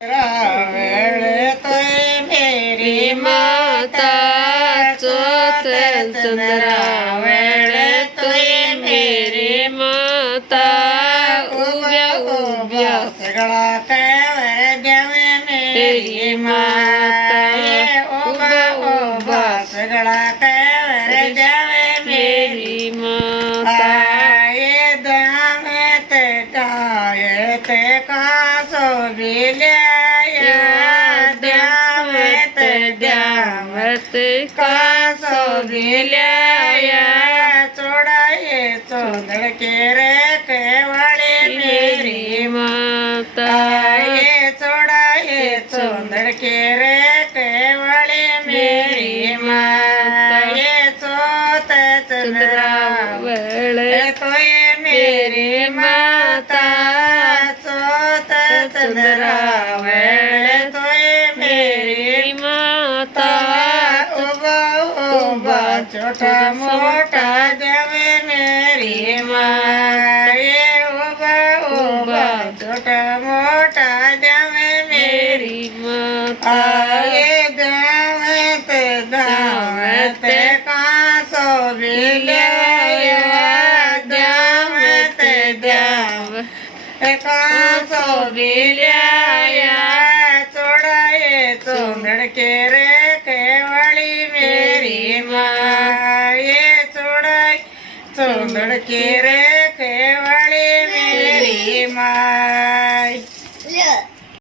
वेळे तोय मेरी माता चोत चंद्रा वेळे तोय मेरी माता उभ्या उभ्या सगळा कवर द्यावे मेरी माता उभा उभा सगळा कवर द्यावे मेरी माता ये दामेत कायत कासो बिल्या कासो बिल्या चोडाये चोंदड़ के रे केवड़े मेरी माता ये चोडाये चोंदड़ के रे केवड़े मेरी माता ये चोत चंद्रा वेळे तोय मेरी माता चोत चंद्रा वेळे तोय मेरी माता छोटा मोटा देवे मेरी माँ ये उबा उबा छोटा मोटा देवे मेरी माता ये दावत कासो बिल्या कासो बिल्या चोड़ाए चोंदड़ के रे केवड़ी मेरी माँ ये चोड़ाई चोंदड़ के रे केवड़ी मेरी माँ।